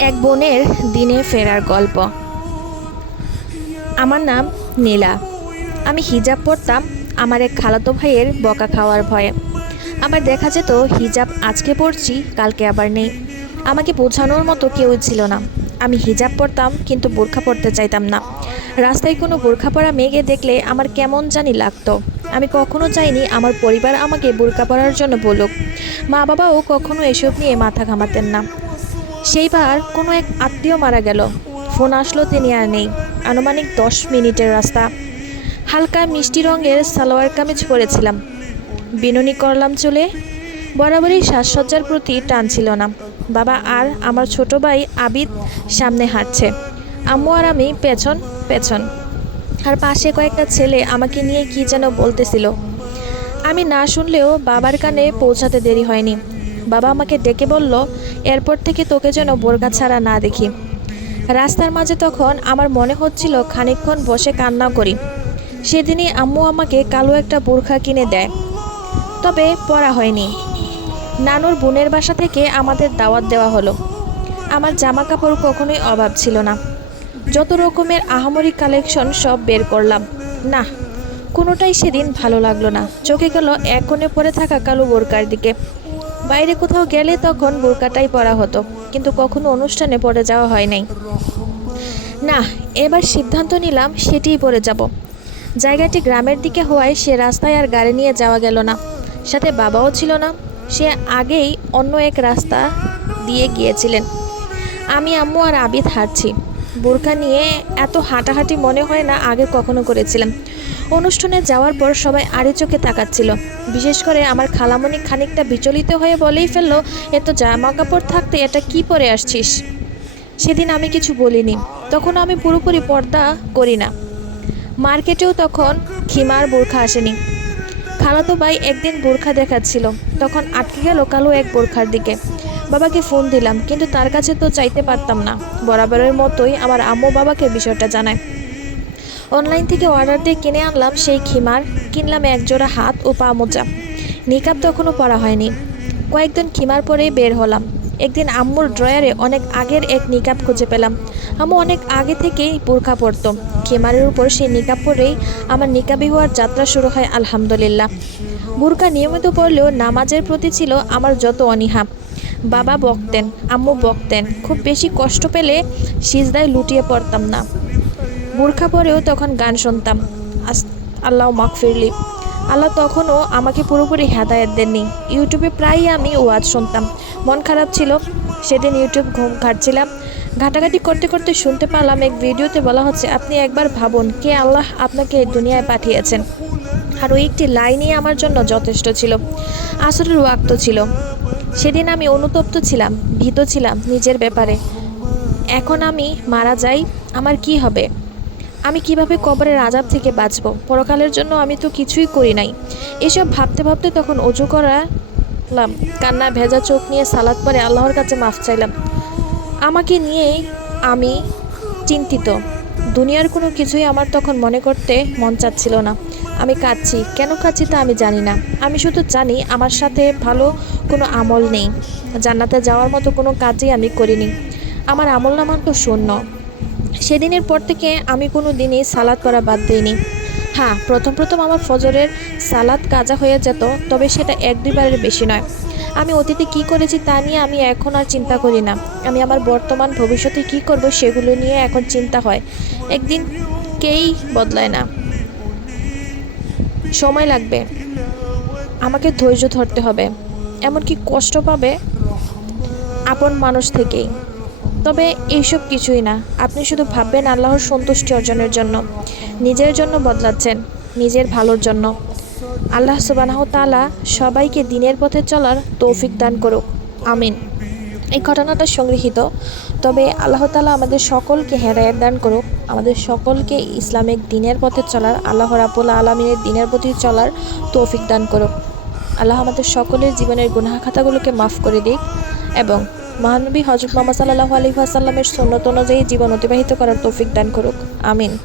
এক বোনের দিনে ফেরার গল্প। আমার নাম নীলা। আমি হিজাব পরতাম আমার এক খালাতো ভাইয়ের বকা খাওয়ার ভয়ে। আবার দেখা যেত, হিজাব আজকে পরছি, কালকে আবার নেই। আমাকে বোঝানোর মতো কেউ ছিল না। আমি হিজাব পরতাম, কিন্তু বোরখা পরতে চাইতাম না। রাস্তায় কোনো বোরখা পরা মেয়েকে দেখলে আমার কেমন জানি লাগতো। আমি কখনো চাইনি আমার পরিবার আমাকে বোরকা পরার জন্য বলুক। মা বাবাও কখনো এসব নিয়ে মাথা ঘামাতেন না। সেইবার কোনো এক আত্মীয় মারা গেল। ফোন আসলো তিনি আর নেই। আনুমানিক দশ মিনিটের রাস্তা। হালকা মিষ্টি রঙের সালোয়ার কামিজ পরেছিলাম। বিনুনি করলাম চলে। বরাবরই সাজসজ্জার প্রতি টান ছিল না। বাবা আর আমার ছোট ভাই আবিদ সামনে হাঁটছে। আম্মু আর আমি পেছন পেছন। আর পাশে কয়েকটা ছেলে আমাকে নিয়ে কি যেন বলতেছিল। আমি না শুনলেও বাবার কানে পৌঁছাতে দেরি হয়নি। বাবা আমাকে ডেকে বলল, এরপর থেকে তোকে যেন বোরকা ছাড়া না দেখি। রাস্তার মাঝে তখন আমার মনে হচ্ছিল খানিকক্ষণ বসে কান্না করি। সেদিনই আম্মু আমাকে কালো একটা বোরখা কিনে দেয়। তবে পরা হয়নি। নানুর বোনের বাসা থেকে আমাদের দাওয়াত দেওয়া হলো। আমার জামা কাপড় কখনোই অভাব ছিল না। যত রকমের আহামরি কালেকশন সব বের করলাম। না, কোনোটাই সেদিন ভালো লাগল না। চোখে গেল এক কোণে পড়ে থাকা কালো বোরকার দিকে। বাইরে কোথাও গেলে তখন বোরকাটাই পরা হতো, কিন্তু কখনো অনুষ্ঠানে পড়ে যাওয়া হয় নাই। না, এবার সিদ্ধান্ত নিলাম সেটিই পরে যাব। জায়গাটি গ্রামের দিকে হওয়ায় সে রাস্তায় আর গাড়ি নিয়ে যাওয়া গেল না। সাথে বাবাও ছিল না, সে আগেই অন্য এক রাস্তা দিয়ে গিয়েছিলেন। আমি, আম্মু আর আবিদ হাঁটছি। বোরকা নিয়ে এত হাঁটাহাঁটি মনে হয় না আগে কখনো করেছিলাম। অনুষ্ঠানে যাওয়ার পর সবাই আড়ে চোখে তাকাচ্ছিল। বিশেষ করে আমার খালামণি খানিকটা বিচলিত হয়ে বলেই ফেলল এত জামা কাপড় থাকতে এটা কি পরে আসছিস? সেদিন আমি কিছু বলিনি। তখন আমি পুরোপুরি পর্দা করি না। মার্কেটেও তখন খিমার বোরখা আসেনি। খালাতো ভাই একদিন বোরখা দেখাচ্ছিল। তখন আটকে গেল কালো এক বোরখার দিকে। বাবাকে ফোন দিলাম, কিন্তু তার কাছে তো চাইতে পারতাম না। বরাবরের মতোই আমার আম্মু বাবাকে বিষয়টা জানায়। অনলাইন থেকে অর্ডার দিয়ে কিনে আনলাম সেই খিমার। কিনলাম একজোড়া হাত ও পা মোজা। নিকাব তখনও পরা হয়নি। কয়েকদিন খিমার পরেই বের হলাম। একদিন আম্মুর ড্রয়ারে অনেক আগের এক নিকাব খুঁজে পেলাম। আম্মু অনেক আগে থেকেই বোরখা পরতো। খিমারের উপর সেই নিকাব পরেই আমার নিকাবি হওয়ার যাত্রা শুরু হয়, আলহামদুলিল্লাহ। বোরকা নিয়মিত পড়লেও নামাজের প্রতি ছিল আমার যত অনীহা। বাবা বকতেন, আম্মু বকতেন। খুব বেশি কষ্ট পেলে সিজদায় লুটিয়ে পড়তাম না। বোরখা পরেও তখন গান শুনতাম। আল্লাহ মাকফিরলি আল্লাহ তখনও আমাকে পুরোপুরি হেদায়ত দেননি। ইউটিউবে প্রায়ই আমি ওয়াজ শুনতাম। মন খারাপ ছিল। সেদিন ইউটিউব ঘুম ঘাটছিলাম। ঘাটাঘাটি করতে করতে শুনতে পারলাম, এক ভিডিওতে বলা হচ্ছে, আপনি একবার ভাবুন কে আল্লাহ আপনাকে দুনিয়ায় পাঠিয়েছেন। আর ওই একটি লাইনই আমার জন্য যথেষ্ট ছিল। আসরের ওয়াক্ত ছিল। সেদিন আমি অনুতপ্ত ছিলাম, ভীত ছিলাম নিজের ব্যাপারে। এখন আমি মারা যাই, আমার কি হবে? আমি কীভাবে কবরের আজাব থেকে বাঁচব? পরকালের জন্য আমি তো কিছুই করি নাই। এসব ভাবতে ভাবতে তখন অজু করালাম, কান্না, ভেজা চোখ নিয়ে সালাদ পরে আল্লাহর কাছে মাফ চাইলাম। আমাকে নিয়েই আমি চিন্তিত। দুনিয়ার কোনো কিছুই আমার তখন মনে করতে মন চাচ্ছিল না। আমি কাঁদছি। কেন কাঁদছি তা আমি জানি না। আমি শুধু জানি আমার সাথে ভালো কোনো আমল নেই। জান্নাতে যাওয়ার মতো কোনো কাজই আমি করিনি। আমার আমল নামা তো শূন্য। সেদিনের পর থেকে আমি কোনো দিনই সালাদ করা বাদ দিইনি। হ্যাঁ প্রথম প্রথম আমার ফজরের সালাদ কাজা হয়ে যেত, তবে সেটা এক দুইবারের বেশি নয়। আমি অতীতে কি করেছি তা নিয়ে আমি এখন আর চিন্তা করি না। আমি আমার বর্তমান ভবিষ্যতে কি করব সেগুলো নিয়ে এখন চিন্তা হয়। একদিন কেই বদলায় না। সময় লাগবে। আমাকে ধৈর্য ধরতে হবে। এমনকি কষ্ট পাবে আপন মানুষ থেকেই। তবে এইসব কিছুই না। আপনি শুধু ভাববেন আল্লাহর সন্তুষ্টি অর্জনের জন্য। নিজের জন্য বদলাচ্ছেন, নিজের ভালোর জন্য। আল্লাহ সুবানাহ তালা সবাইকে দিনের পথে চলার তৌফিক দান করুক। আমিন। এই ঘটনাটা সংগৃহীত। তবে আল্লাহ তালা আমাদের সকলকে হেদায়ত দান করুক। আমাদের সকলকে ইসলামিক দিনের পথে চলার, আল্লাহ রাবুল আলমিনের দিনের প্রতি চলার তৌফিক দান করুক। আল্লাহ আমাদের সকলের জীবনের গুনাহাখাতাগুলোকে মাফ করে দিক এবং মহানবী হজরত মোহাম্মদ সাল্লাহ আলী আসাল্লামের সুন্নত অনুযায়ী জীবন অতিবাহিত করার তৌফিক দান করুক। আমিন।